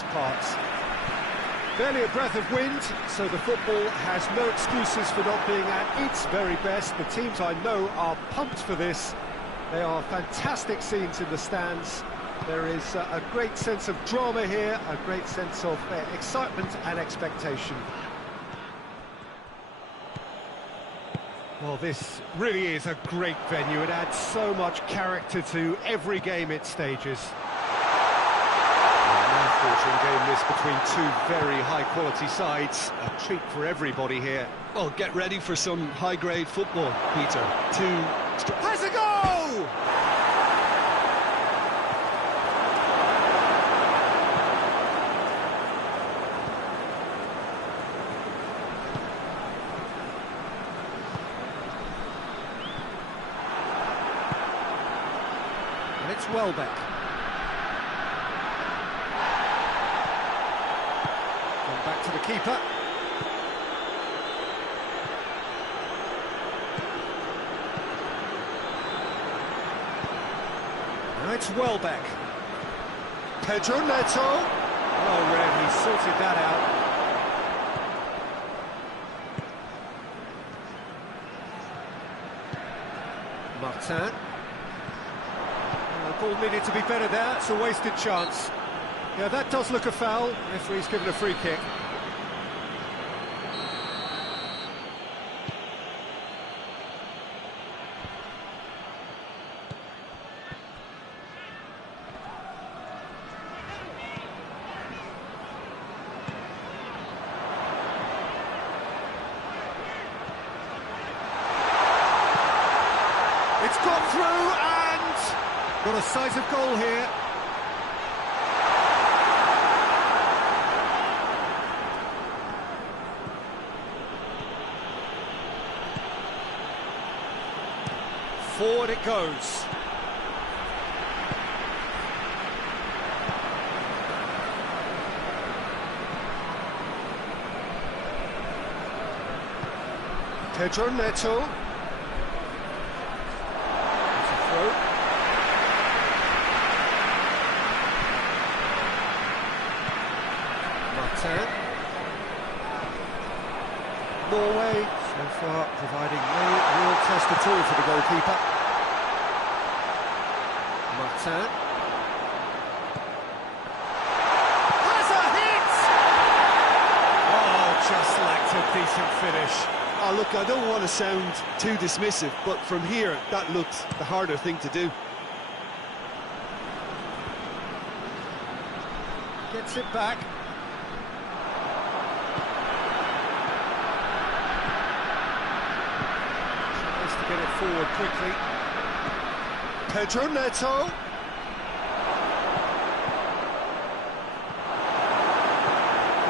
these parts. Barely a breath of wind, so the football has no excuses for not being at its very best. The teams I know are pumped for this. They are fantastic scenes in the stands. There is a great sense of drama here, a great sense of excitement and expectation. Well, this really is a great venue. It adds so much character to every game it stages. Mouth-watering game this between two very high-quality sides. A treat for everybody here. Well, get ready for some high-grade football, Peter. Has a goal! And it's Welbeck. Back to the keeper. Now it's Welbeck. Pedro Neto. Oh, Red, he sorted that out. Martin. The ball needed to be better there. It's a wasted chance. Yeah, that does look a foul. Referee's given a free kick. It's got through and got a decisive goal here. Forward it goes. Pedro Neto. It's a throw. Martin. Norway, so far, providing no real test at all for the goalkeeper. Martin. Has a hit! Oh, just lacked a decent finish. Oh, look, I don't want to sound too dismissive, but from here, that looked the harder thing to do. Gets it back. Tries to get it forward quickly. Pedro Neto.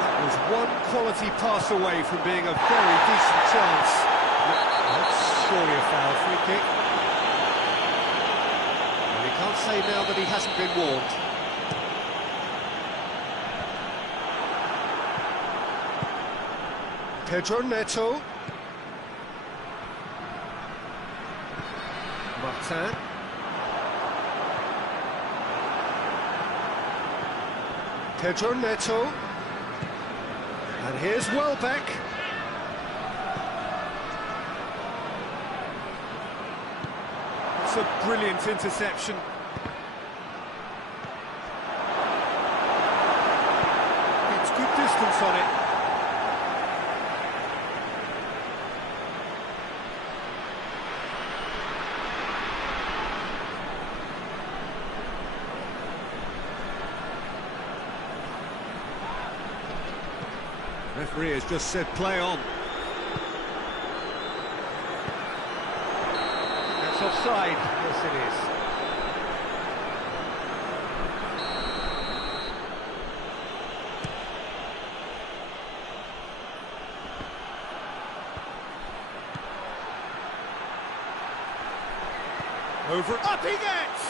That was one quality pass away from being a very decent chance. That's surely a foul. Free kick. And he can't say now that he hasn't been warned. Pedro Neto. Martin. Pedro Neto. And here's Welbeck. It's a brilliant interception. It's good distance on it. Referee has just said play on. That's offside. Yes, it is. Over, up he gets!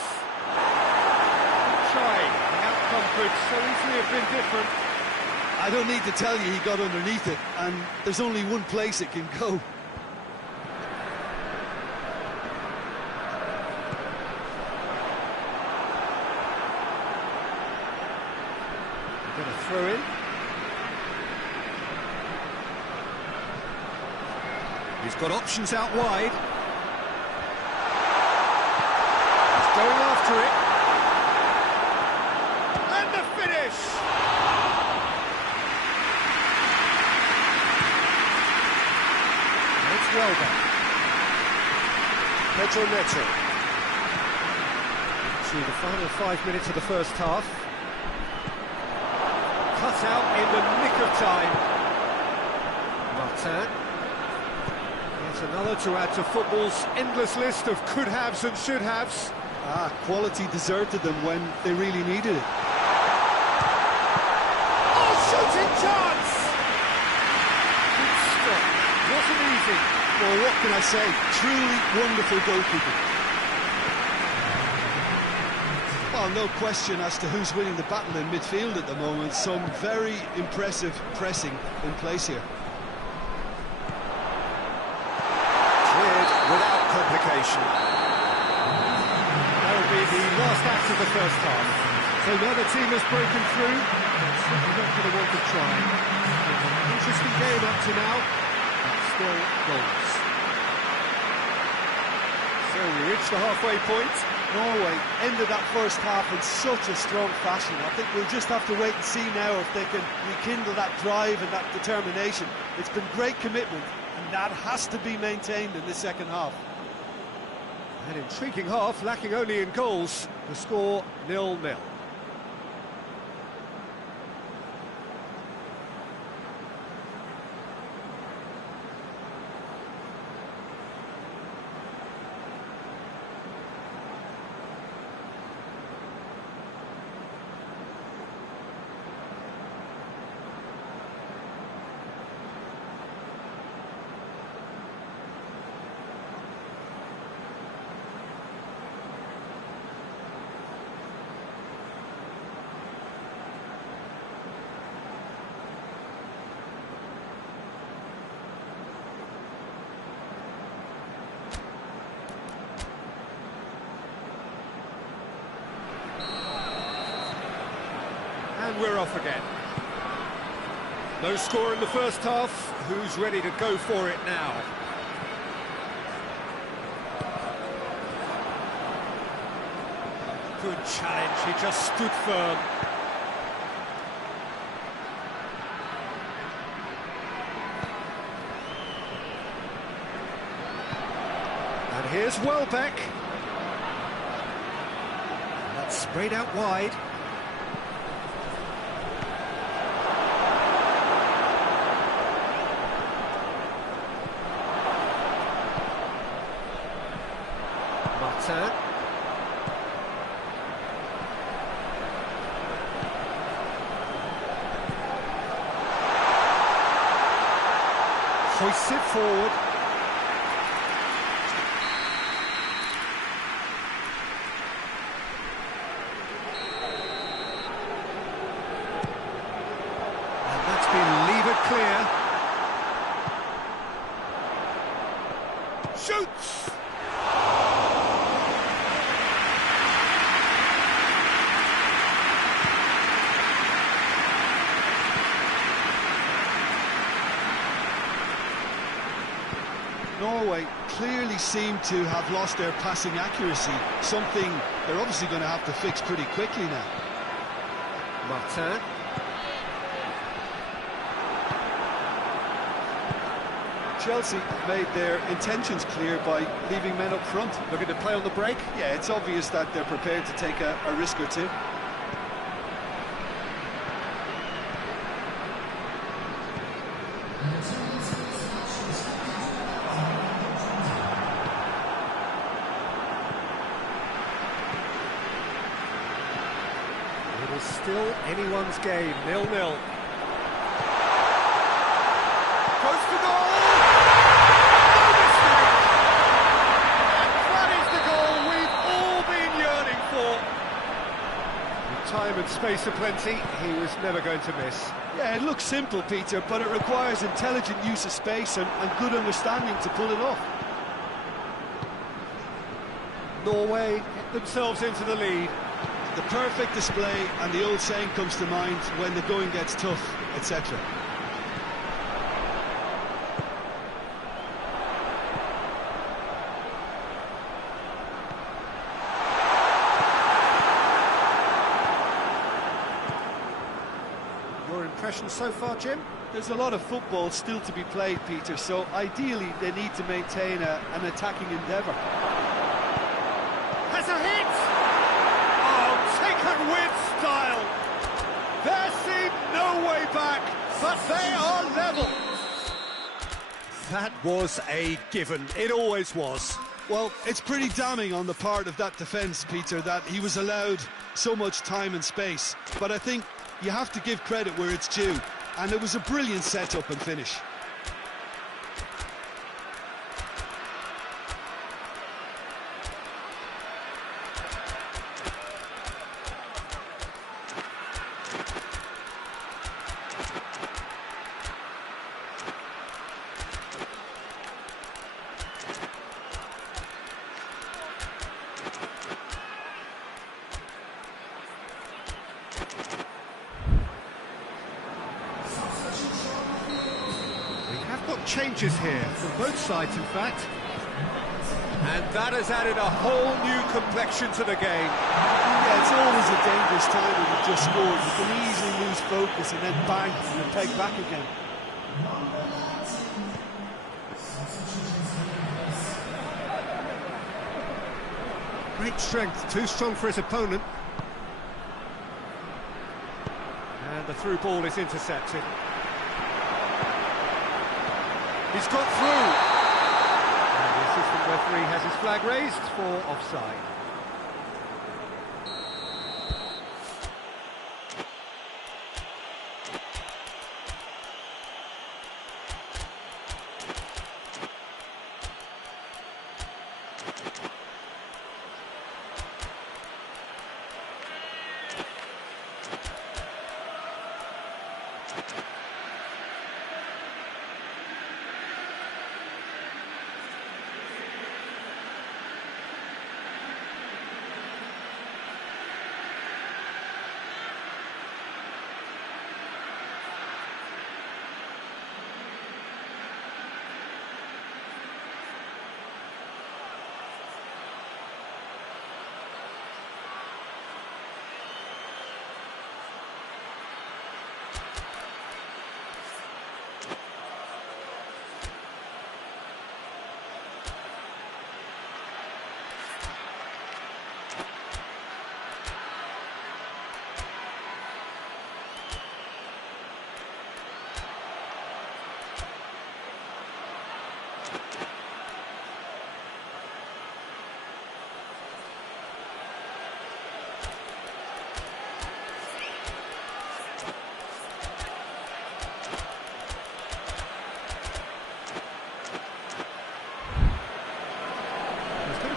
Good try. The outcome could so easily have been different. I don't need to tell you he got underneath it, and there's only one place it can go. Going to throw in. He's got options out wide. He's going after it. And the finish! It's well done. Pedro Neto. To the final 5 minutes of the first half. Cut out in the nick of time. P.Tan. Yet another to add to football's endless list of could-haves and should-haves. Quality deserted them when they really needed it. Oh, shooting chance! Good stop. Wasn't easy. Well, what can I say? Truly wonderful goalkeeping. Well, no question as to who's winning the battle in midfield at the moment. Some very impressive pressing in place here. Cleared without complication. That will be the last act of the first half. So now the team has broken through. It's simply not going to want to try. Interesting game up to now. Still goals. So we reach the halfway point. Norway ended that first half in such a strong fashion. I think we'll just have to wait and see now if they can rekindle that drive and that determination. It's been great commitment, and that has to be maintained in the second half. An intriguing half, lacking only in goals. The score 0-0. And we're off again. No score in the first half. Who's ready to go for it now? Good challenge, he just stood firm. And here's Welbeck. That's sprayed out wide. P.Tan. Hoists it forward. And that's been levered clear. Shoots! Norway clearly seem to have lost their passing accuracy, something they're obviously going to have to fix pretty quickly now. P.Tan. Chelsea made their intentions clear by leaving men up front. Looking to play on the break. Yeah, it's obvious that they're prepared to take a risk or two. It is still anyone's game, 0-0. Goes for goal! No mistake! And that is the goal we've all been yearning for. With time and space aplenty, he was never going to miss. Yeah, it looks simple, Peter, but it requires intelligent use of space and good understanding to pull it off. Norway get themselves into the lead. The perfect display, and the old saying comes to mind: when the going gets tough, etc. Your impression so far, Jim? There's a lot of football still to be played, Peter, so ideally they need to maintain an attacking endeavour. Has a hit! Oh, taken with style! There seemed no way back, but they are level! That was a given. It always was. Well, it's pretty damning on the part of that defence, Peter, that he was allowed so much time and space. But I think you have to give credit where it's due, and it was a brilliant set-up and finish. Changes here from both sides, in fact, and that has added a whole new complexion to the game. Yeah, it's always a dangerous time when you've just scored. You can easily lose focus and then bang, you're pegged back again. Great strength, too strong for his opponent, and the through ball is intercepted. He's got through. And the assistant referee has his flag raised for offside.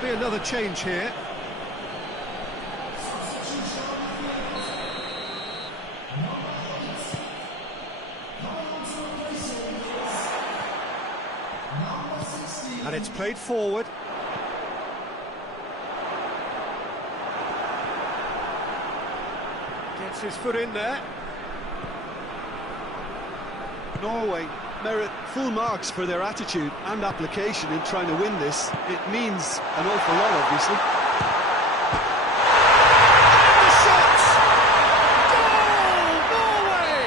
Be another change here. And it's played forward. Gets his foot in there. Norway merit full marks for their attitude and application in trying to win this. It means an awful lot, obviously. And the shots! Goal, Norway!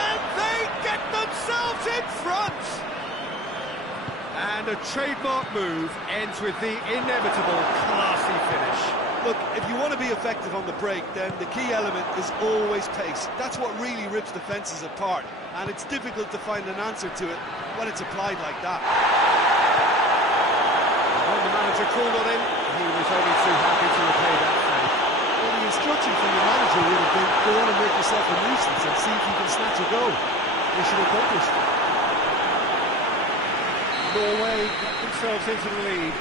And they get themselves in front! And a trademark move ends with the inevitable classy finish. Look, if you want to be effective on the break, then the key element is always pace. That's what really rips defences apart, and it's difficult to find an answer to it when it's applied like that. When the manager called on him, he was only too happy to repay that favour. Well, the instruction from the manager would have been, go on and make yourself a nuisance and see if you can snatch a goal. Mission accomplished. Norway get themselves into the lead.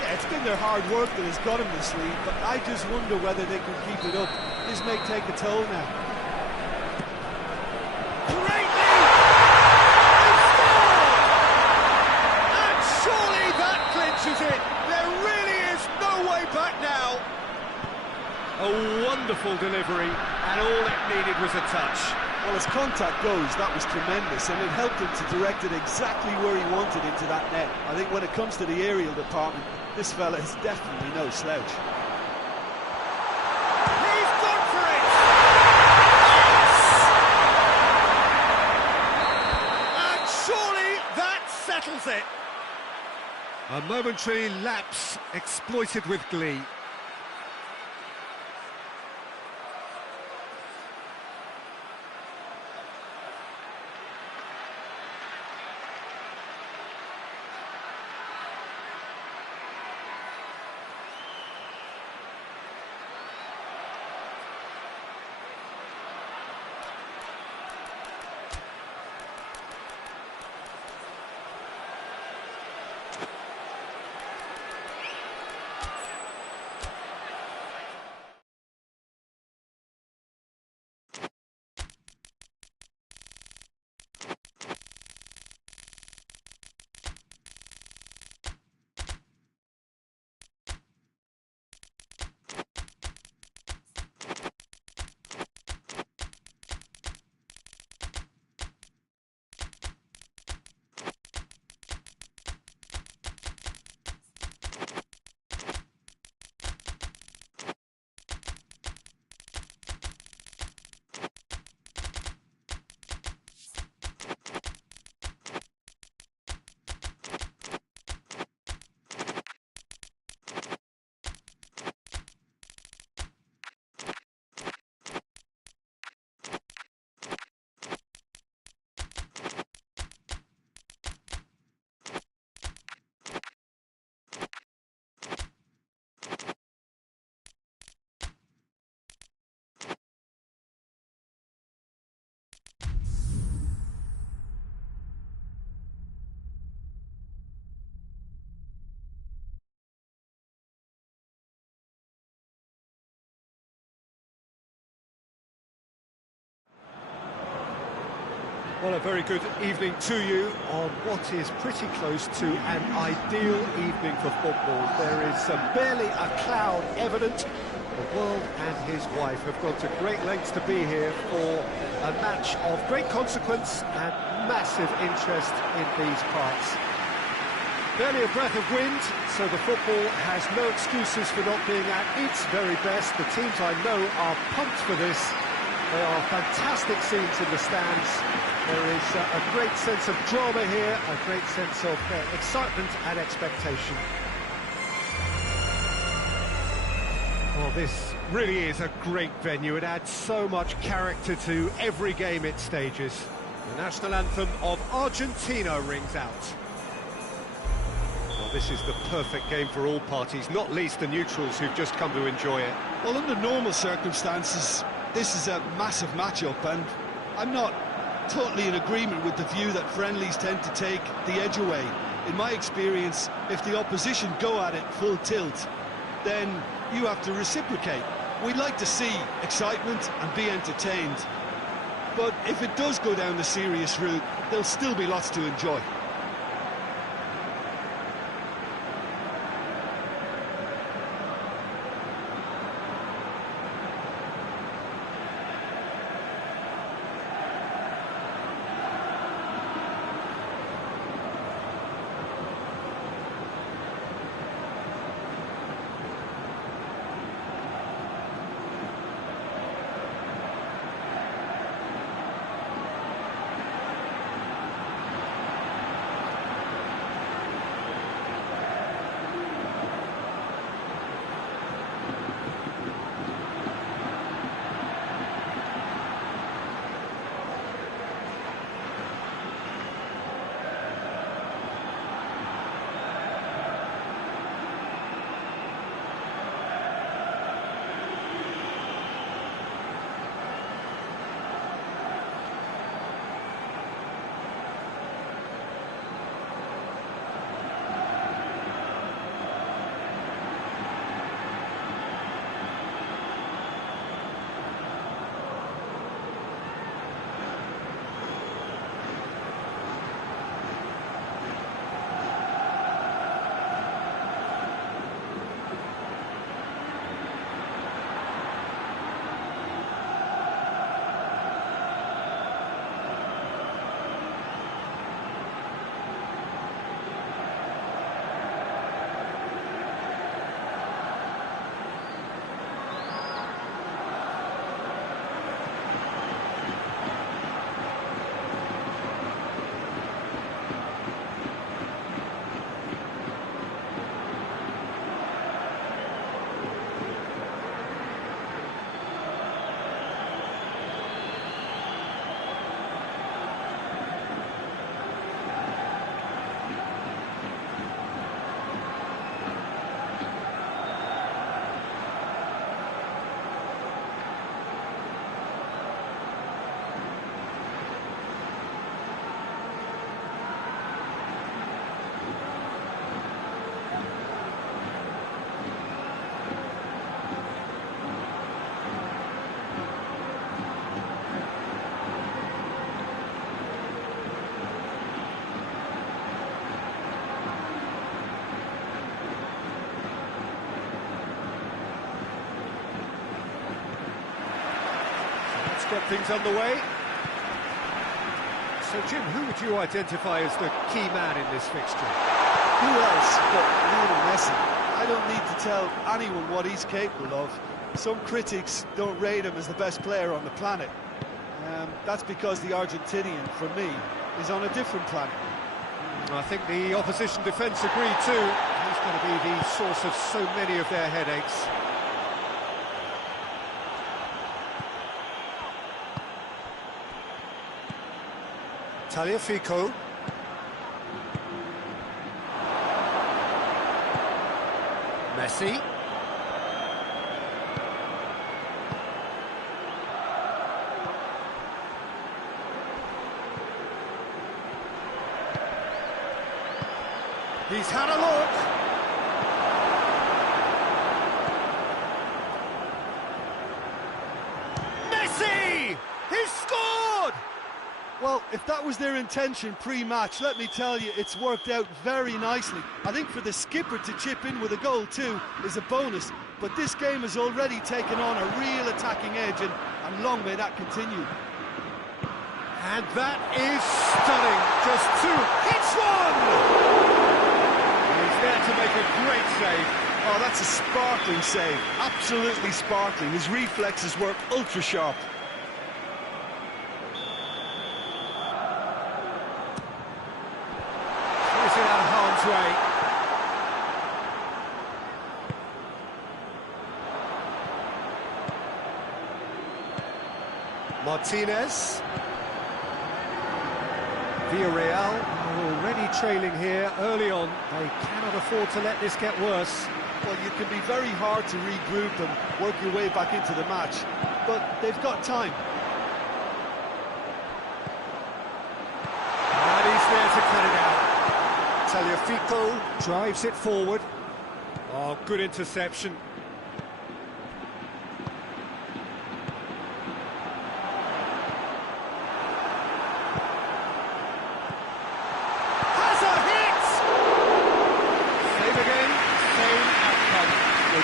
Yeah, it's been their hard work that has got them this lead, but I just wonder whether they can keep it up. This may take a toll now. Great lead! They scored! And surely that clinches it. There really is no way back now. needed was a touch. Well, as contact goes, that was tremendous, and it helped him to direct it exactly where he wanted into that net. I think when it comes to the aerial department, this fella is definitely no slouch. He's gone for it! And surely that settles it. A momentary lapse exploited with glee. Well, a very good evening to you on what is pretty close to an ideal evening for football. There is barely a cloud evident. The world and his wife have gone to great lengths to be here for a match of great consequence and massive interest in these parts. Barely a breath of wind, so the football has no excuses for not being at its very best. The teams I know are pumped for this. There are fantastic scenes in the stands. There is a great sense of drama here, a great sense of excitement and expectation. Well, this really is a great venue. It adds so much character to every game it stages. The national anthem of Argentina rings out. Well, this is the perfect game for all parties, not least the neutrals who've just come to enjoy it. Well, under normal circumstances, this is a massive matchup, and I'm not totally in agreement with the view that friendlies tend to take the edge away. In my experience, if the opposition go at it full tilt, then you have to reciprocate. We'd like to see excitement and be entertained, but if it does go down the serious route, there'll still be lots to enjoy. get things underway. So, Jim, who would you identify as the key man in this fixture? Who else but Lionel Messi? I don't need to tell anyone what he's capable of. Some critics don't rate him as the best player on the planet. That's because the Argentinian, for me, is on a different planet. I think the opposition defence agreed too. He's going to be the source of so many of their headaches. Tagliafico. Messi. He's had a look. Messi! He's scored! Well, if that was their intention pre-match, let me tell you, it's worked out very nicely. I think for the skipper to chip in with a goal too is a bonus, but this game has already taken on a real attacking edge, and long may that continue. And that is stunning. Just two. Hits one! He's there to make a great save. Oh, that's a sparkling save. Absolutely sparkling. His reflexes work ultra sharp. He's it out of harm's way. Martinez. Villarreal are already trailing here early on. They cannot afford to let this get worse. Well, you can be very hard to regroup and work your way back into the match, but they've got time. And he's there to cut it out. Tagliafico drives it forward. Oh, good interception.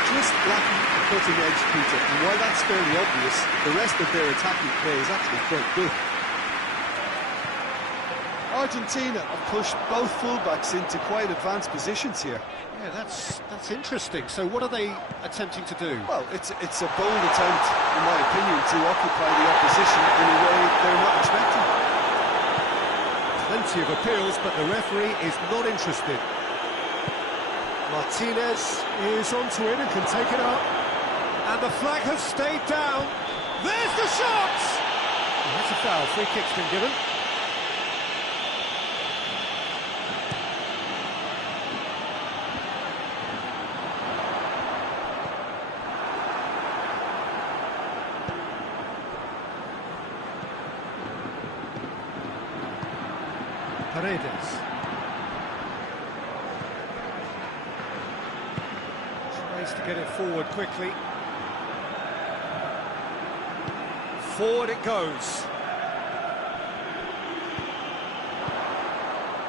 Just lacking the cutting edge, Peter, and while that's fairly obvious, the rest of their attacking play is actually quite good. Argentina have pushed both fullbacks into quite advanced positions here. Yeah, that's interesting. So what are they attempting to do? Well, it's a bold attempt, in my opinion, to occupy the opposition in a way they're not expecting. Plenty of appeals, but the referee is not interested. Martinez is onto it and can take it up. And the flag has stayed down. There's the shot! Oh, that's a foul. Free kick's been given. Paredes. Tries to get it forward quickly. Forward it goes.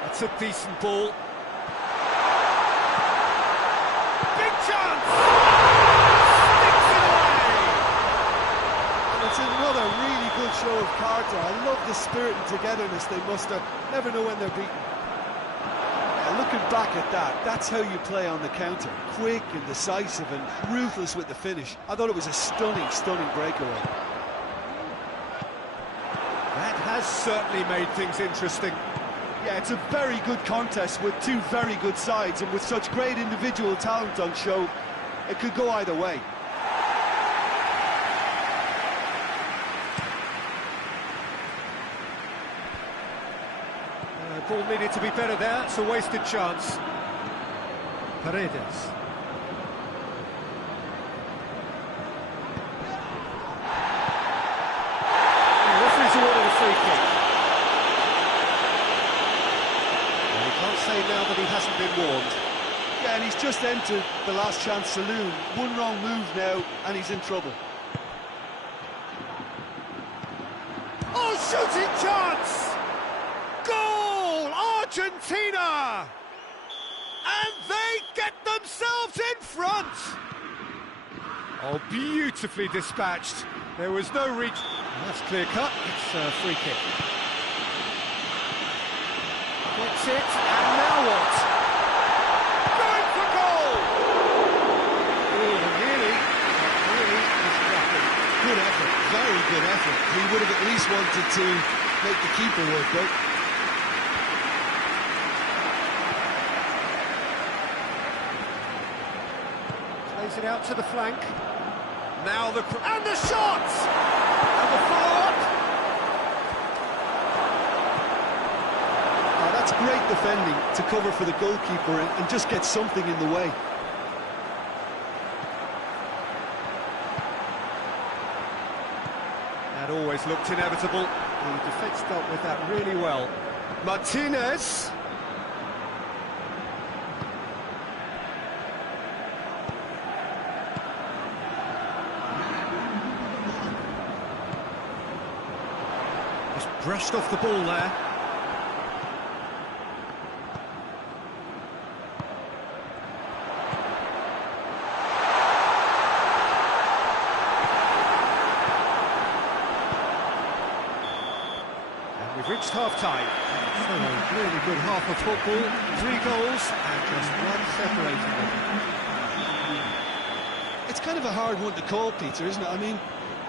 That's a decent ball. Big chance! Sticks it away! It's another really good show of character. I love the spirit and togetherness they muster. Never know when they're beaten. Looking back at that, that's how you play on the counter. Quick and decisive and ruthless with the finish. I thought it was a stunning, stunning breakaway. That has certainly made things interesting. Yeah, it's a very good contest with two very good sides, and with such great individual talent on show, it could go either way. Ball needed to be better there. It's a wasted chance. Paredes. The referee's awarded a free kick. Well, you can't say now that he hasn't been warned. Yeah, and he's just entered the last chance saloon. One wrong move now, and he's in trouble. Oh, shooting chance! Goal! Argentina! And they get themselves in front! Oh, beautifully dispatched. There was no reach. That's clear cut. It's a free kick. Gets it, and now what? Going for goal! Oh, nearly is nothing. Good effort, very good effort. He would have at least wanted to make the keeper work, though. Plays it out to the flank. Now and the shot! And the follow-up! Oh, that's great defending to cover for the goalkeeper and just get something in the way. That always looked inevitable. The defence dealt with that really well. Martinez. Just brushed off the ball there. We've reached half-time. So a really good half of football, 3 goals and just one separating them. It's kind of a hard one to call, Peter, isn't it? I mean,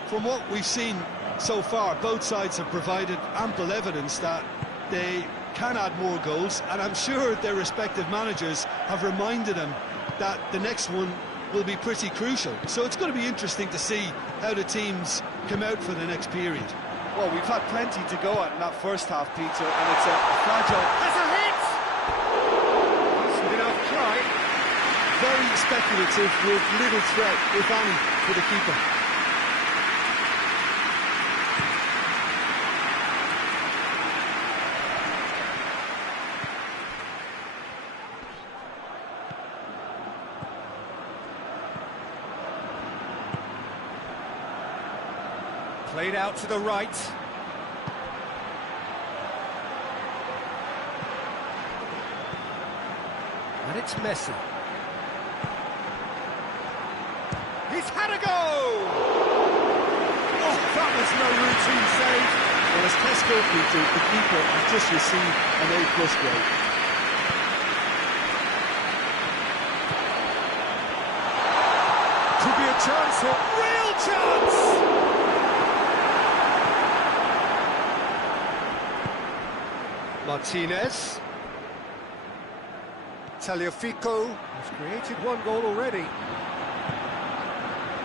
from what we've seen so far, both sides have provided ample evidence that they can add more goals, and I'm sure their respective managers have reminded them that the next one will be pretty crucial. So it's going to be interesting to see how the teams come out for the next period. Well, we've had plenty to go at in that first half, Peter, and it's a fragile... There's a hit! Decent enough try. Very speculative with little threat, if any, for the keeper. Played out to the right. And it's Messi. He's had a go! Oh, that was no routine save. Well, as test goalkeeper, the keeper has just received an A+ grade. Could be a chance here. Real chance! Martinez. Tagliafico has created 1 goal already.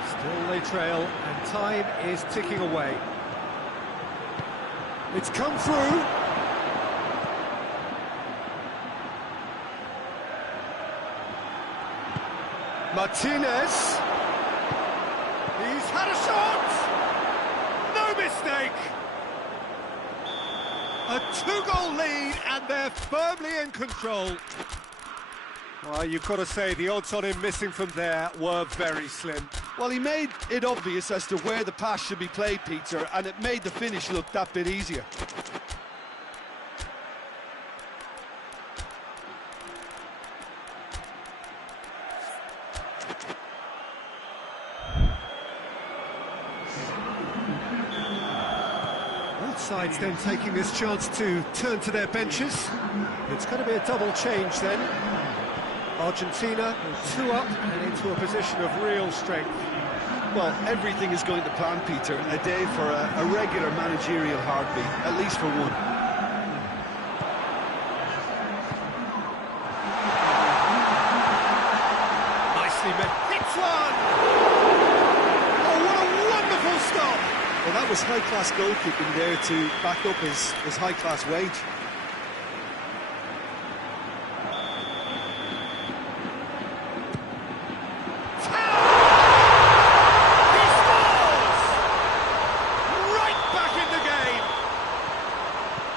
Still they trail, and time is ticking away. It's come through. Martinez. He's had a shot! No mistake! A 2-goal lead, and they're firmly in control. Well, you've got to say, the odds on him missing from there were very slim. Well, he made it obvious as to where the pass should be played, Peter, and it made the finish look that bit easier. Sides then taking this chance to turn to their benches. It's going to be a double change then. Argentina 2 up and into a position of real strength. Well, everything is going to plan, Peter. A day for a regular managerial heartbeat, at least for one. Nicely met. Hits one! Oh, what a wonderful stop! Well, that was high-class goalkeeping there to back up his high-class wage. He scores! Right back in the game!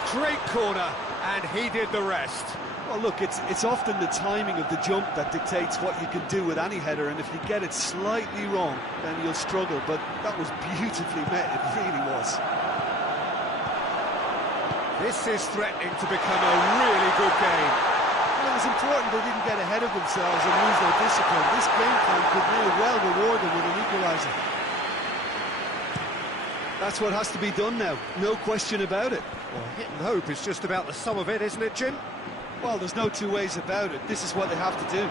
Great corner, and he did the rest. Well, look, it's often the timing of the jump that dictates what you can do with any header, and if you get it slightly wrong, then you'll struggle, but that was beautifully met, it really was. This is threatening to become a really good game. Well, it was important they didn't get ahead of themselves and lose their discipline. This game plan could really well reward them with an equaliser. That's what has to be done now, no question about it. Well, hit and hope is just about the sum of it, isn't it, Jim? Well, there's no two ways about it. This is what they have to do.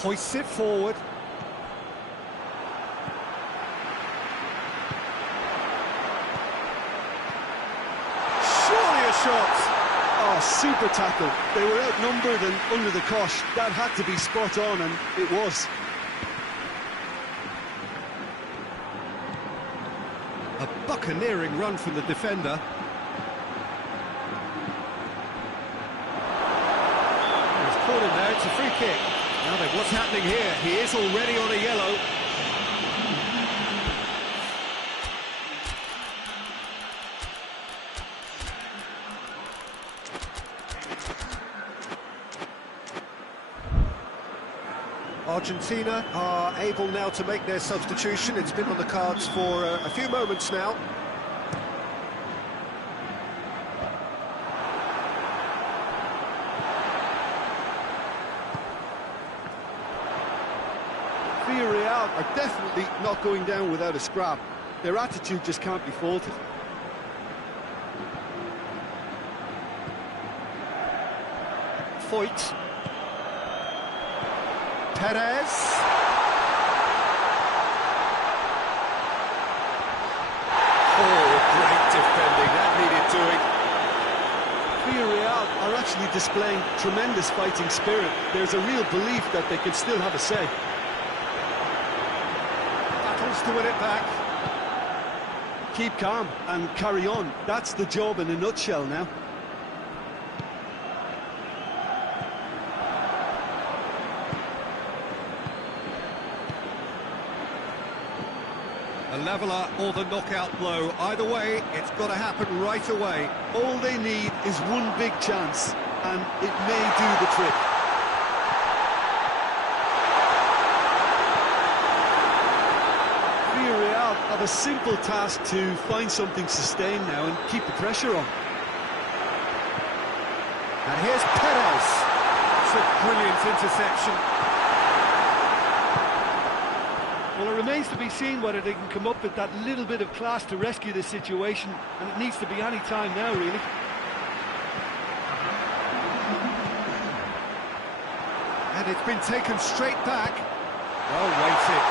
Hoists it forward. Surely a shot. Oh, super tackle. They were outnumbered and under the cosh. That had to be spot on, and it was. A buccaneering run from the defender. He's caught him there, it's a free kick. Now then, what's happening here? He is already on a yellow. Argentina are able now to make their substitution. It's been on the cards for a few moments now. Villarreal are definitely not going down without a scrap. Their attitude just can't be faulted. Foyt. Perez. Oh, great defending, that needed doing. Villarreal are actually displaying tremendous fighting spirit. There's a real belief that they can still have a say. Battles to win it back. Keep calm and carry on. That's the job in a nutshell now. A leveller or the knockout blow. Either way, it's got to happen right away. All they need is one big chance, and it may do the trick. Villarreal have a simple task to find something sustained now and keep the pressure on. And here's Perez. It's a brilliant interception. Well, it remains to be seen whether they can come up with that little bit of class to rescue this situation, and it needs to be any time now, really. And it's been taken straight back. Well weighted.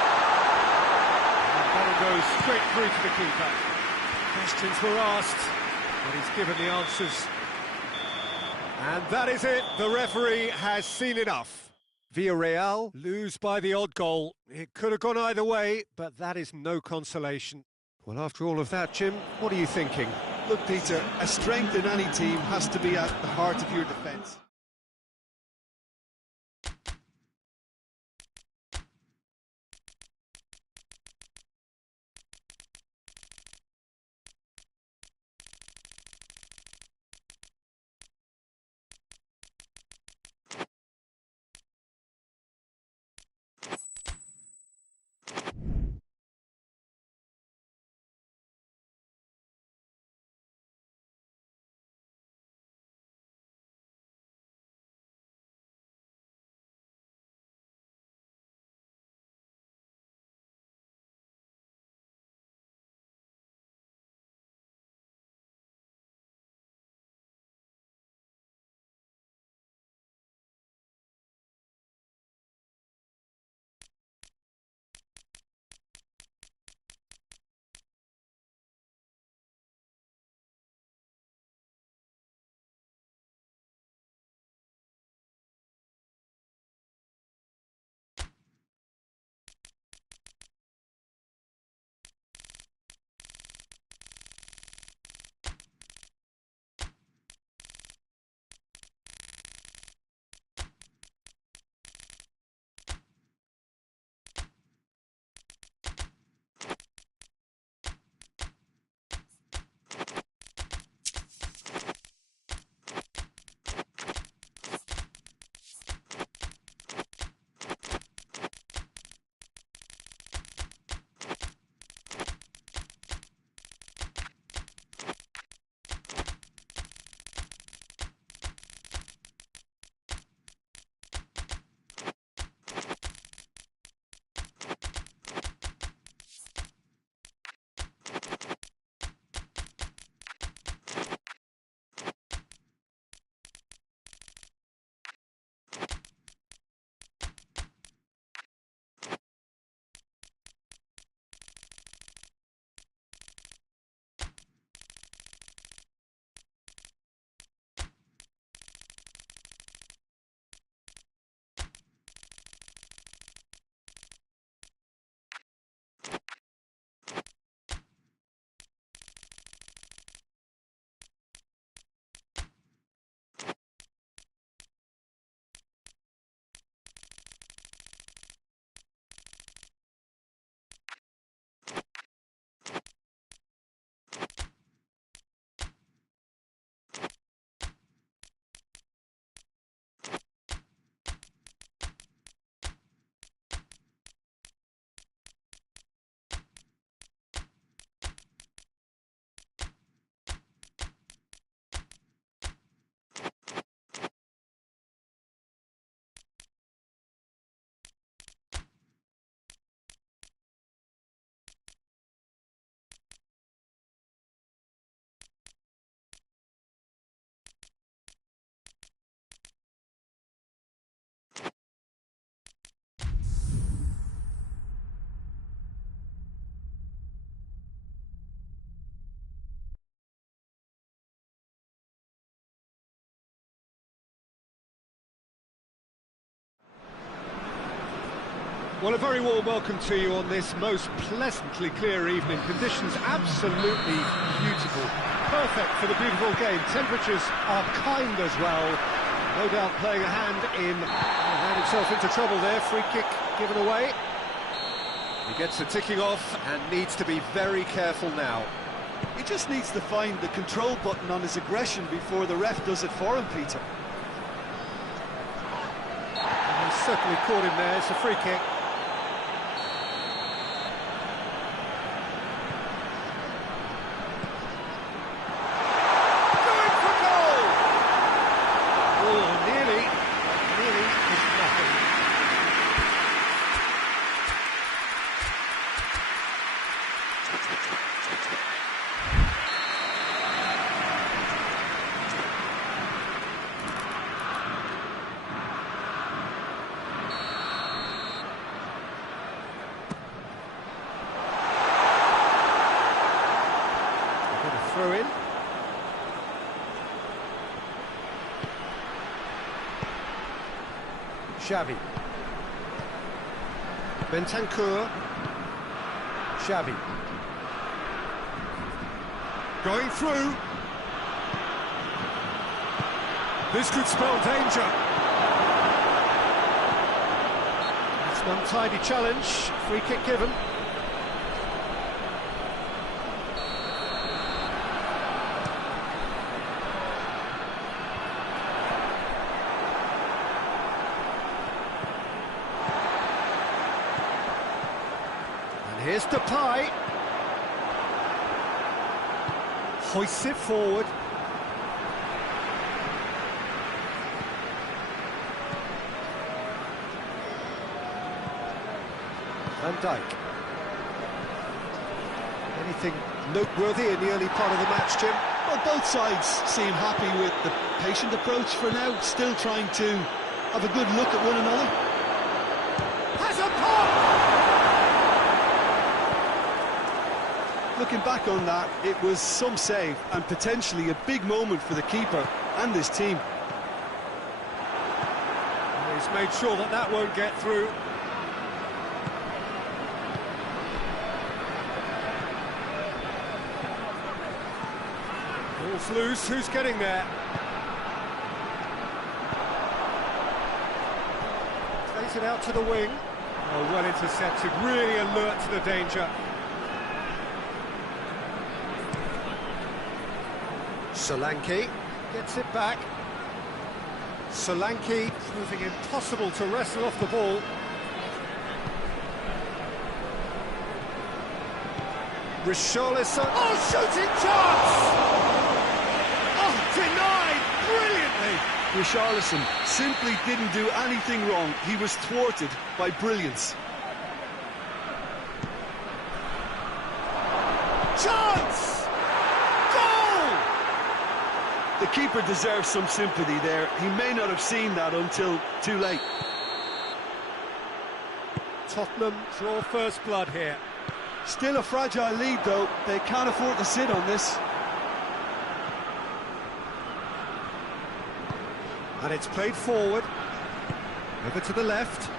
And that'll go straight through to the keeper. Questions were asked, but he's given the answers. And that is it. The referee has seen enough. Villarreal lose by the odd goal. It could have gone either way, but that is no consolation. Well, after all of that, Jim, what are you thinking? Look, Peter, a strength in any team has to be at the heart of your defence. Well, a very warm welcome to you on this most pleasantly clear evening. Conditions absolutely beautiful. Perfect for the beautiful game. Temperatures are kind as well. No doubt playing a hand in... Ran himself into trouble there. Free kick given away. He gets the ticking off and needs to be very careful now. He just needs to find the control button on his aggression before the ref does it for him, Peter. And he's certainly caught him there. It's a free kick. Throw in. Xavi. Bentancur. Xavi. Going through. This could spell danger. It's an untidy challenge. Free kick given. Here's Depay. Hoists it forward. Van Dijk. Anything noteworthy in the early part of the match, Jim? Well, both sides seem happy with the patient approach for now, still trying to have a good look at one another. Has a pop! Looking back on that, it was some save and potentially a big moment for the keeper and his team. He's made sure that that won't get through. Ball's loose, who's getting there? Plays it out to the wing. Oh, well intercepted, really alert to the danger. Solanke gets it back. Solanke proving impossible to wrestle off the ball. Richarlison. Oh, shooting chance! Oh, denied brilliantly. Richarlison simply didn't do anything wrong. He was thwarted by brilliance. Chance! The keeper deserves some sympathy there. He may not have seen that until too late. Tottenham draw first blood here. Still a fragile lead, though. They can't afford to sit on this. And it's played forward. Over to the left.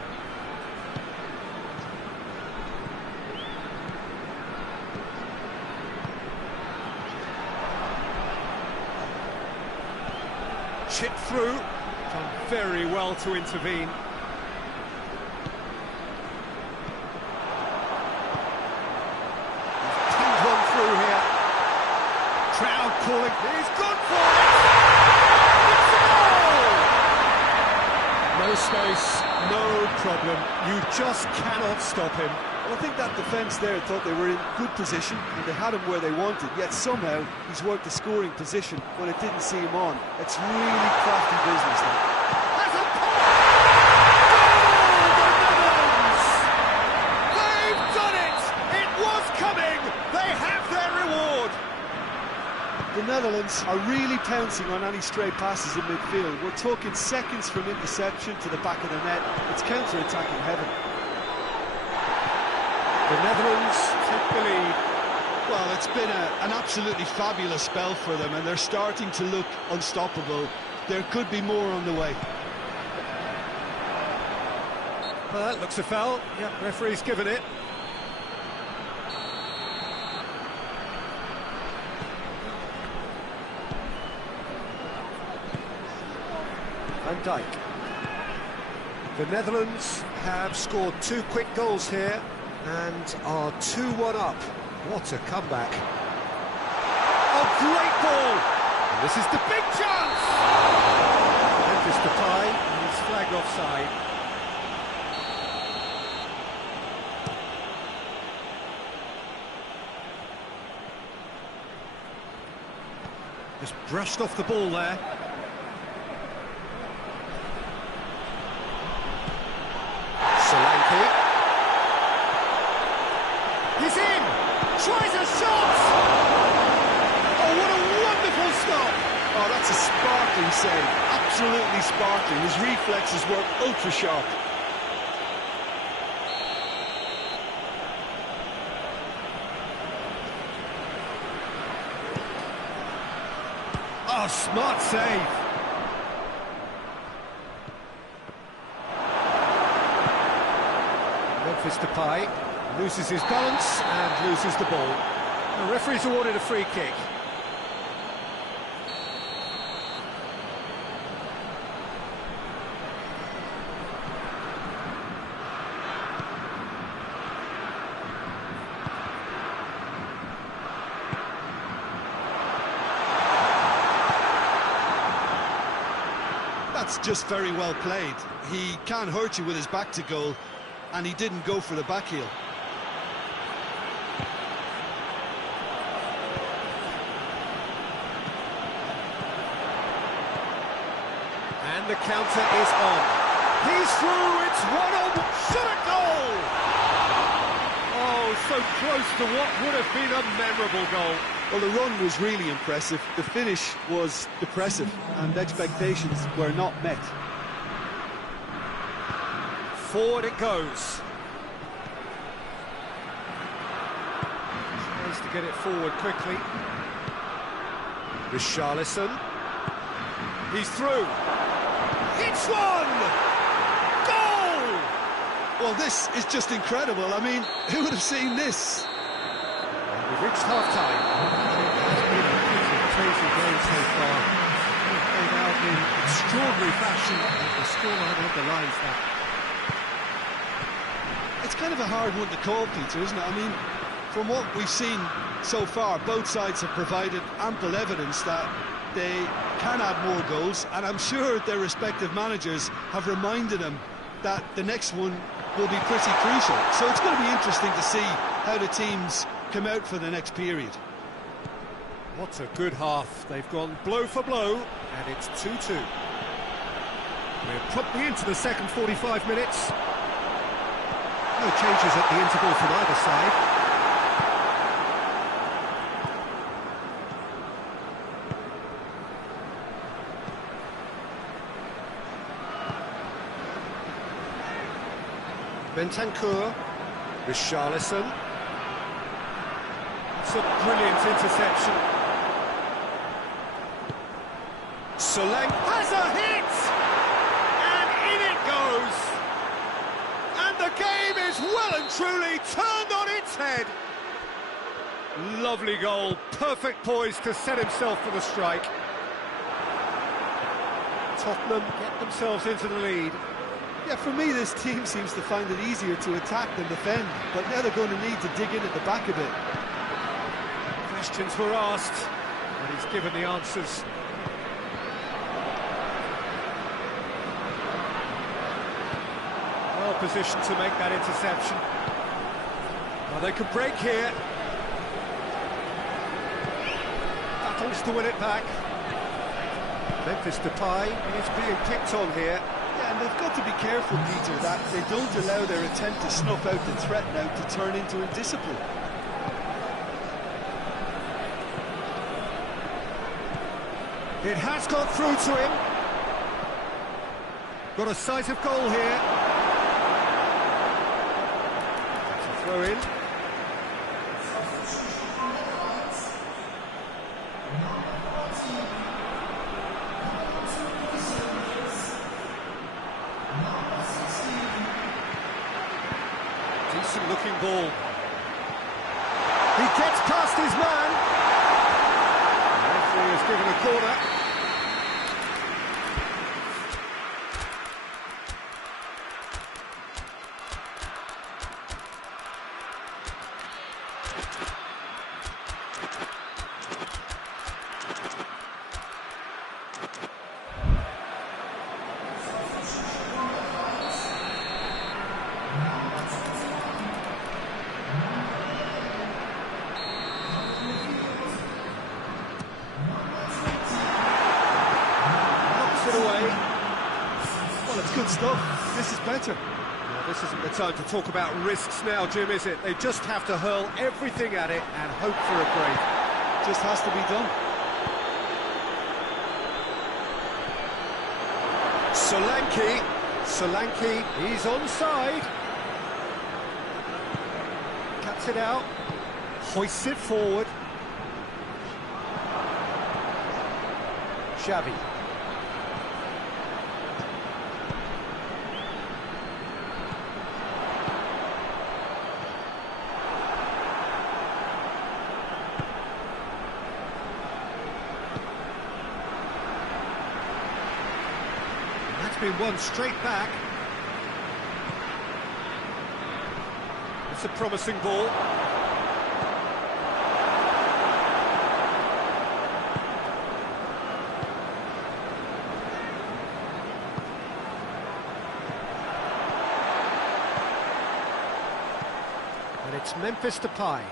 Chip through, done very well to intervene. He's pinged one through here. Crowd calling, he's gone for it! It's a goal! No space, no problem. You just cannot stop him. Well, I think that defence there thought they were in good position and they had him where they wanted, yet somehow he's worked the scoring position when it didn't see him on. It's really crafty business now. Has a pop! Goal, the Netherlands! They've done it! It was coming! They have their reward! The Netherlands are really pouncing on any stray passes in midfield. We're talking seconds from interception to the back of the net. It's counter-attacking heaven. The Netherlands take the lead. Well, it's been an absolutely fabulous spell for them, and they're starting to look unstoppable. There could be more on the way. Looks a foul. Yep, referee's given it. Van Dijk. The Netherlands have scored 2 quick goals here and are 2-1 up. What a comeback. Oh, great ball! And this is the big chance! Memphis Depay, and he's flagged offside. Just brushed off the ball there. Solanke. He's in! Tries a shot! Oh, what a wonderful stop! Oh, that's a sparkling save. Absolutely sparkling. His reflexes were ultra sharp. Oh, smart save. Memphis Depay loses his balance and loses the ball. The referee's awarded a free kick. That's just very well played. He can't hurt you with his back to goal, and he didn't go for the back heel. And the counter is on. He's through, it's 1-1, shot a goal! Oh, so close to what would have been a memorable goal. Well, the run was really impressive. The finish was depressive, and expectations were not met. Forward it goes. Tries to get it forward quickly. Richarlison. He's through. It's one! Goal! Well, this is just incredible. I mean, who would have seen this? We've reached half-time. It has been a crazy game so far. It's played out in extraordinary fashion, and the scoreline underlines that. It's kind of a hard one to call, Peter, isn't it? I mean, from what we've seen so far, both sides have provided ample evidence that they can add more goals, and I'm sure their respective managers have reminded them that the next one will be pretty crucial. So it's going to be interesting to see how the teams come out for the next period. What a good half. They've gone blow for blow, and it's 2-2. We're promptly into the second 45 minutes. No changes at the interval from either side. Bentancur, Richarlison. It's a brilliant interception. Solanke has a hit! And in it goes! And the game is well and truly turned on its head! Lovely goal, perfect poise to set himself for the strike. Tottenham get themselves into the lead. Yeah, for me, this team seems to find it easier to attack than defend, but now they're going to need to dig in at the back a bit. Questions were asked, and he's given the answers. Well positioned to make that interception. Well, they could break here. Battles to win it back. Memphis Depay is being picked on here. Yeah, and they've got to be careful, Peter, that they don't allow their attempt to snuff out the threat now to turn into indiscipline. It has got through to him. Got a sight of goal here. That's a throw in. looking ball. He gets past his man. The referee has given a corner. Well, it's good stuff. This is better. Well, this isn't the time to talk about risks now, Jim, is it? They just have to hurl everything at it and hope for a break. Just has to be done. Solanke, he's onside. Cuts it out. Hoists it forward. Xavi. That's been won straight back. It's a promising ball. And it's Memphis Depay.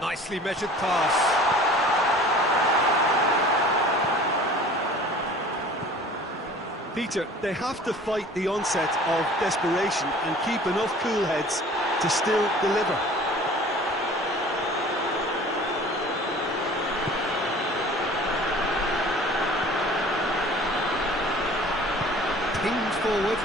Nicely measured pass. Peter, they have to fight the onset of desperation and keep enough cool heads to still deliver. Pinged forward.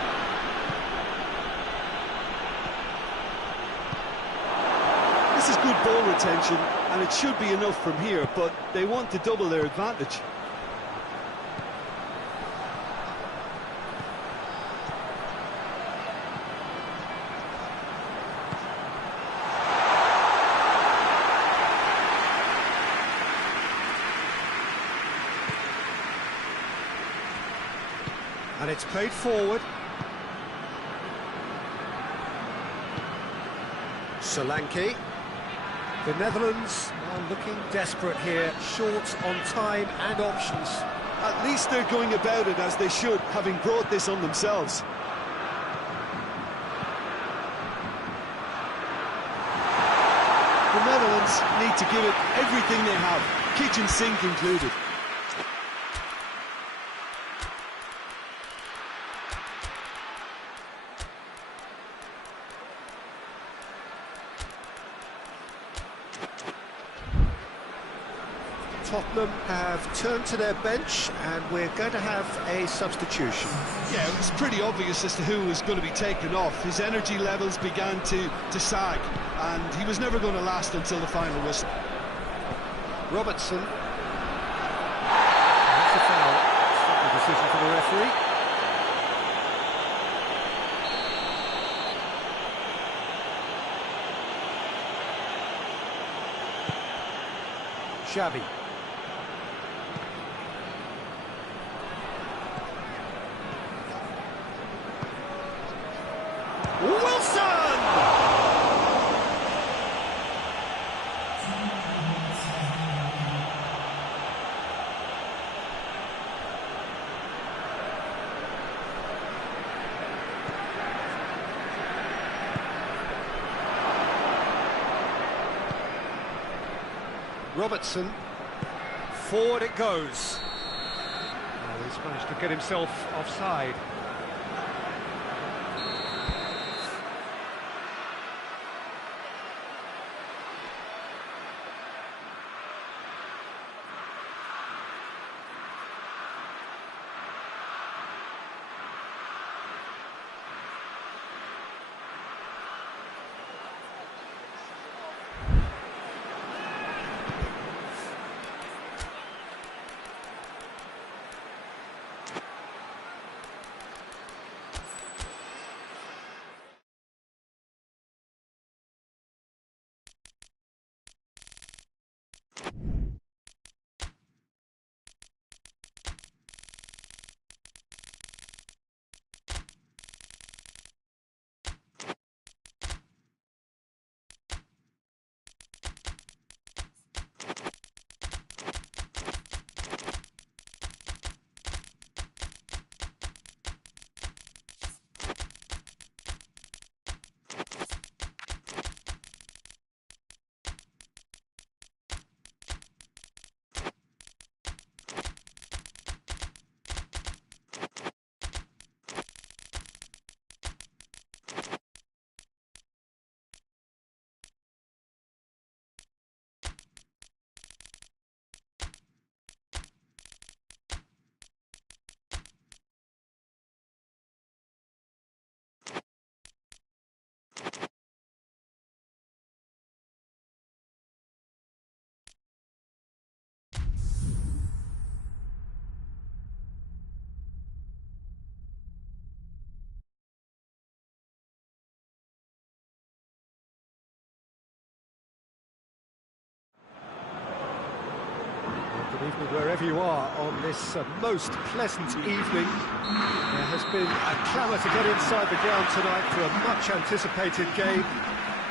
This is good ball retention, and it should be enough from here, but they want to double their advantage. And it's played forward. Solanke. The Netherlands are looking desperate here, short on time and options. At least they're going about it as they should, having brought this on themselves. The Netherlands need to give it everything they have, kitchen sink included. Tottenham have turned to their bench and we're going to have a substitution. Yeah, it was pretty obvious as to who was going to be taken off. His energy levels began to sag, and he was never going to last until the final whistle. Robertson. That's a foul. It's a decision for the referee. Xavi. Wilson! Robertson. Forward it goes. Oh, he's managed to get himself offside. Good evening wherever you are on this most pleasant evening. There has been a clamour to get inside the ground tonight for a much-anticipated game.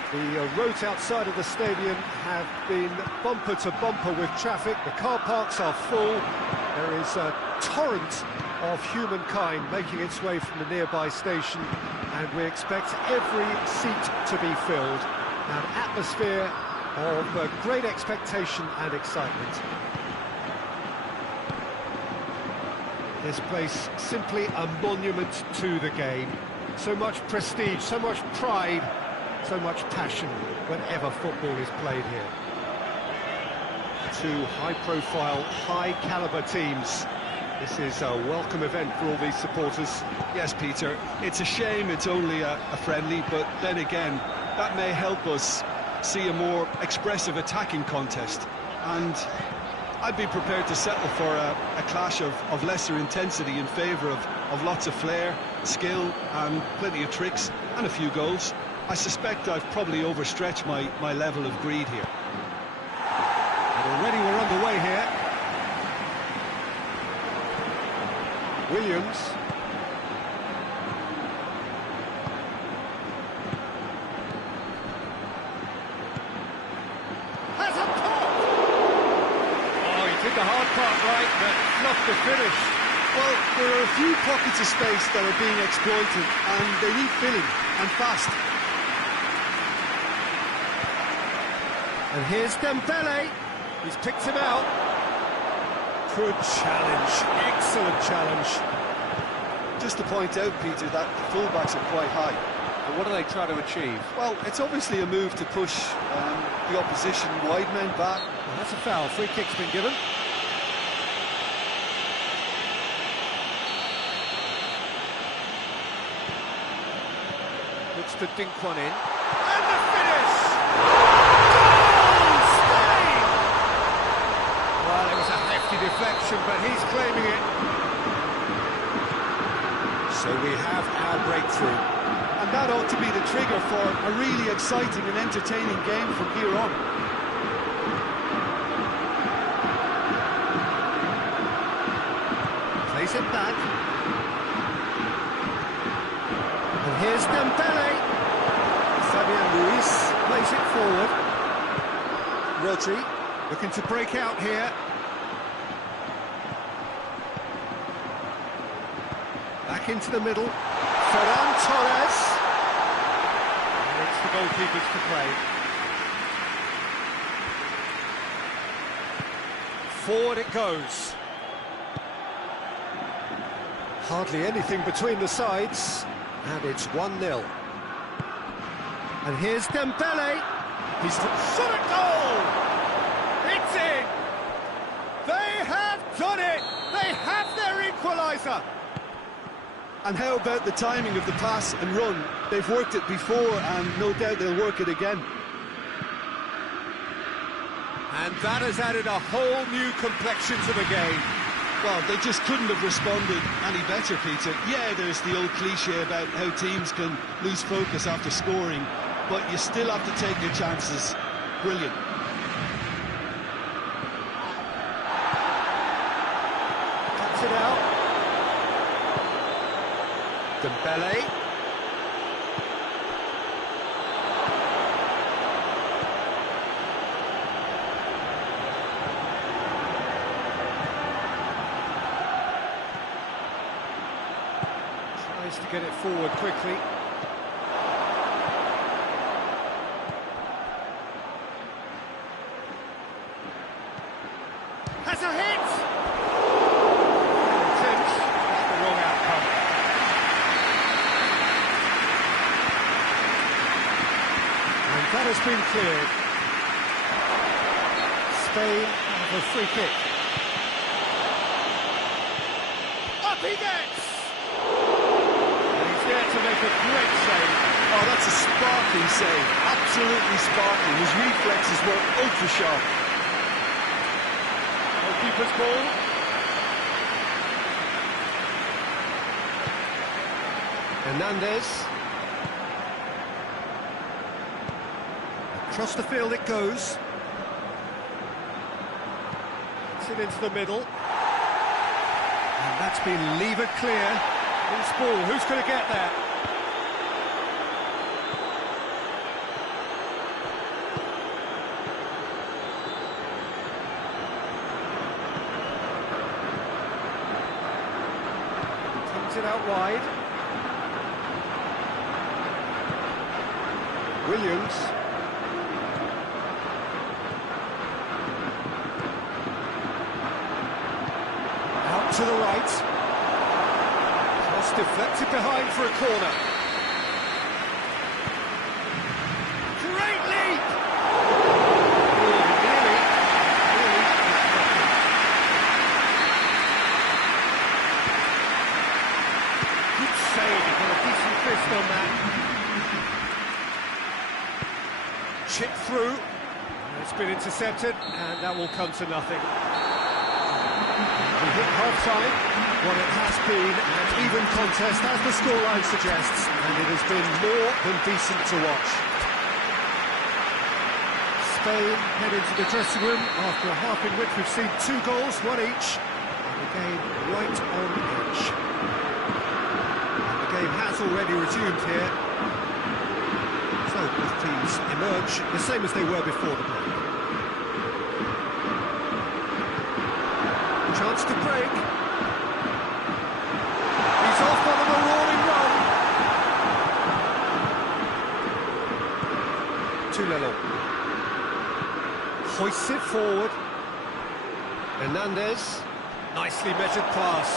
The roads outside of the stadium have been bumper to bumper with traffic. The car parks are full. There is a torrent of humankind making its way from the nearby station, and we expect every seat to be filled. An atmosphere of great expectation and excitement. This place simply a monument to the game. So much prestige, so much pride, so much passion whenever football is played here. Two high-profile, high-caliber teams. This is a welcome event for all these supporters. Yes, Peter, it's a shame it's only a friendly, but then again, that may help us see a more expressive attacking contest. And I'd be prepared to settle for a clash of lesser intensity in favour of lots of flair, skill, and plenty of tricks, and a few goals. I suspect I've probably overstretched my level of greed here. And already we're underway here. Williams. Has a pop! Oh, he did the hard part right, but not the finish. Well, there are a few pockets of space that are being exploited, and they need filling, and fast. And here's Dembele. He's picked him out. Good challenge, excellent challenge. Just to point out, Peter, that the fullbacks are quite high. And what do they try to achieve? Well, it's obviously a move to push the opposition wide men back. Well, that's a foul. Free kick's been given. Looks to dink one in. And the finish! Goal! Spain! Well, it was a hefty deflection, but he's claiming it. So we have our breakthrough. And that ought to be the trigger for a really exciting and entertaining game from here on. Plays it back. And here's Dembele. Fabian Ruiz plays it forward. Rodri looking to break out here. Back into the middle. Ferran Torres. And it's the goalkeepers to play. Forward it goes. Hardly anything between the sides. And it's 1-0. And here's Dembele. He's shot at goal! It's in! They have done it! They have their equaliser! And how about the timing of the pass and run? They've worked it before, and no doubt they'll work it again. And that has added a whole new complexion to the game. Well, they just couldn't have responded any better, Peter. Yeah, there's the old cliche about how teams can lose focus after scoring, but you still have to take your chances. Brilliant. Cuts it out. Dembele. Tries to get it forward quickly. Has a hit! Clinch, that's the wrong outcome. And that has been cleared. Spain have a free kick. Up he gets! And he's there to make a great save. Oh, that's a sparkling save. Absolutely sparkling. His reflexes were ultra sharp. Keeper's ball. Hernandez. Across the field it goes. Gets it into the middle. And that's been levered clear. Loose ball, who's going to get there? Comes it out wide. Williams. Out to the right. Cross deflected behind for a corner. Great leap! Nearly. Good save, he got a decent fist on that. Chip through. It's been intercepted, and that will come to nothing. We hit half-time, what it has been an even contest, as the scoreline suggests, and it has been more than decent to watch. Spain head into the dressing room after a half in which we've seen 2 goals, 1 each, and the game right on edge. And the game has already resumed here, so both teams emerge the same as they were before the break. Chance to break. He's off on a marauding run. Tulelo. Hoists it forward. Hernandez. Nicely measured pass.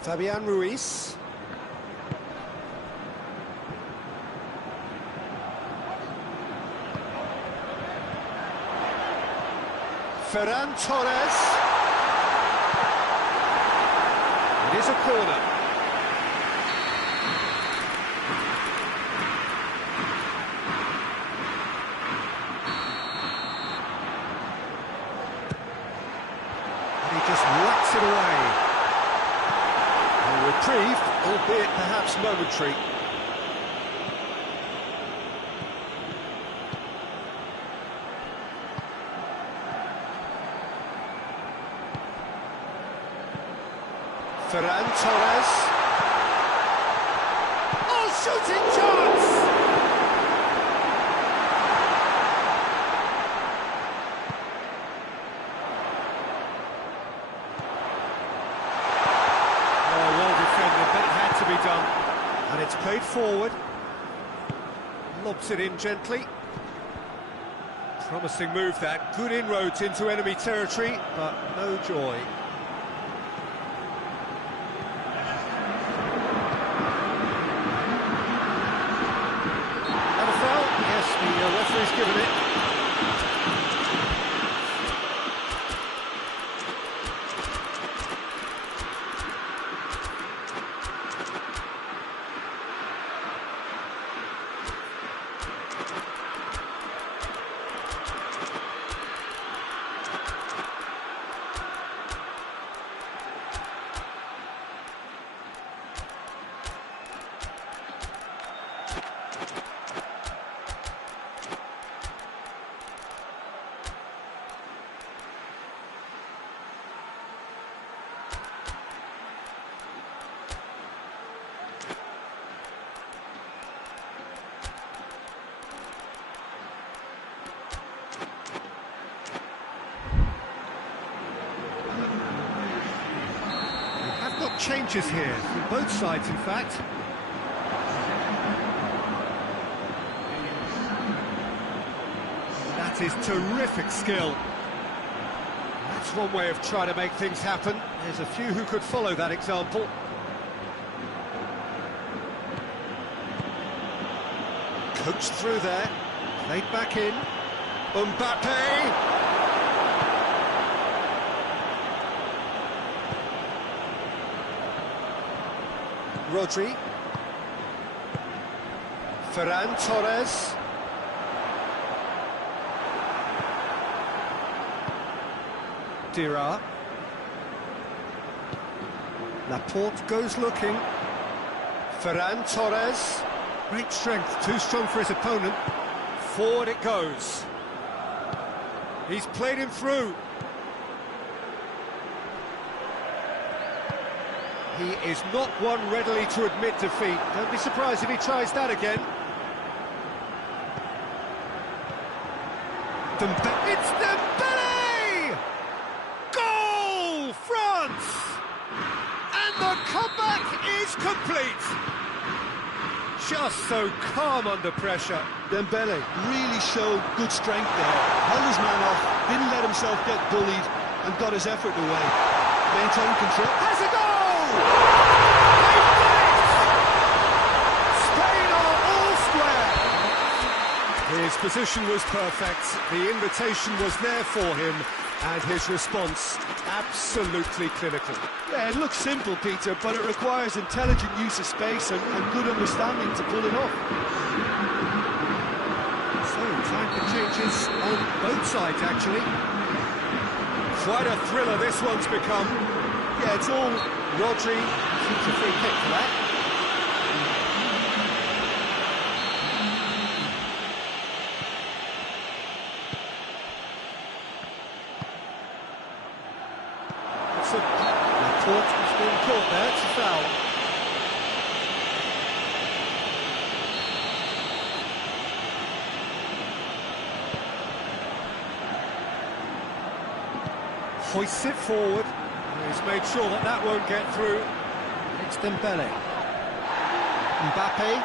Fabian Ruiz. Ferran Torres. It is a corner. And he just whacks it away. A reprieve, albeit perhaps momentary. Ferran Torres. Oh, shooting chance! Oh, well defended, but it had to be done. And it's played forward. Lobs it in gently. Promising move that. Good inroads into enemy territory, but no joy. The referee's given it. Changes here, from both sides in fact. That is terrific skill. That's one way of trying to make things happen. There's a few who could follow that example. Coached through there, played back in. Mbappe! Rodri. Ferran Torres. Dira. Laporte goes looking. Ferran Torres. Great strength, too strong for his opponent. Forward it goes. He's played him through. He is not one readily to admit defeat. Don't be surprised if he tries that again. It's Dembele! Goal, France! And the comeback is complete. Just so calm under pressure. Dembele really showed good strength there. Held his man off, didn't let himself get bullied, and got his effort away. Maintained control. Has a goal! They've done it! Spain are all square. His position was perfect. The invitation was there for him, and his response absolutely clinical. Yeah, it looks simple, Peter, but it requires intelligent use of space and good understanding to pull it off. So, time for changes on both sides, actually. Quite a thriller this one's become. Yeah, it's all... Rodri seems a free kick for that. It's a... He's been caught there, it's a foul. Hoists it forward. He's made sure that that won't get through. It's Dembele. Mbappe.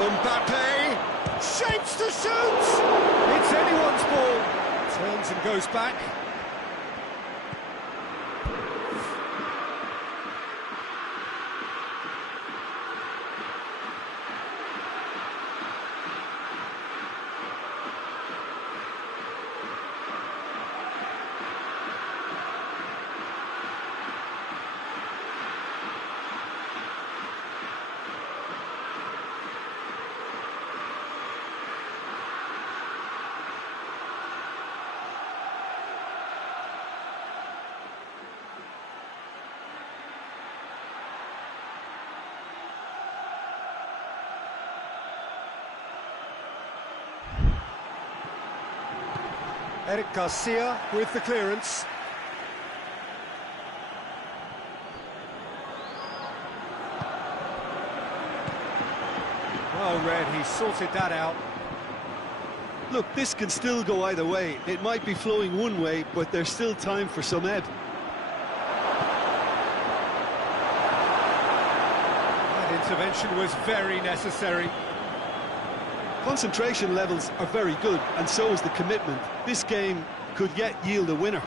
Mbappe shapes to shoot. It's anyone's ball. Turns and goes back. Eric Garcia with the clearance. Well read, he sorted that out. Look, this can still go either way. It might be flowing one way, but there's still time for some ebb. That intervention was very necessary. Concentration levels are very good, and so is the commitment. This game could yet yield a winner.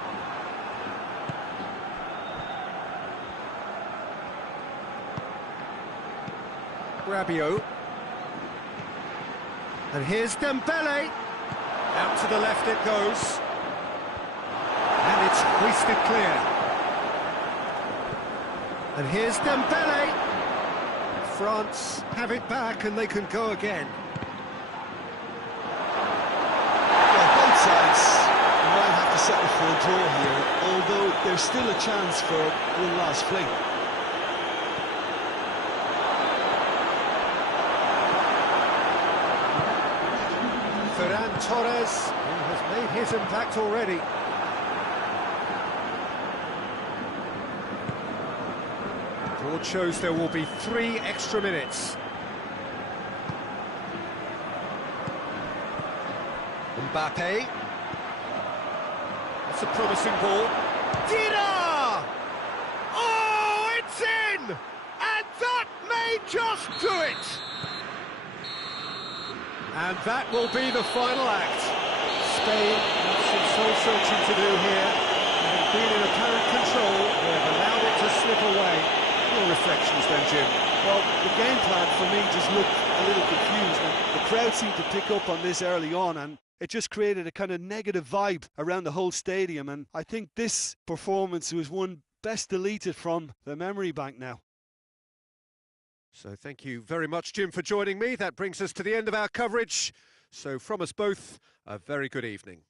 Rabiot. And here's Dembele. Out to the left it goes. And it's hoisted clear. And here's Dembele. France have it back and they can go again. Sides might have to settle for a draw here, although there's still a chance for one last fling. Ferran Torres, who has made his impact already. The board shows there will be 3 extra minutes. Mbappe. That's a promising ball. Dida! Oh, it's in! And that may just do it! And that will be the final act. Spain have some soul-searching to do here. Having been in apparent control, they've allowed it to slip away. Your reflections then, Jim? Well, the game plan for me just looked a little confused. The crowd seemed to pick up on this early on, and it just created a kind of negative vibe around the whole stadium, and I think this performance was one best deleted from the memory bank now. So thank you very much, Jim, for joining me. That brings us to the end of our coverage. So from us both, a very good evening.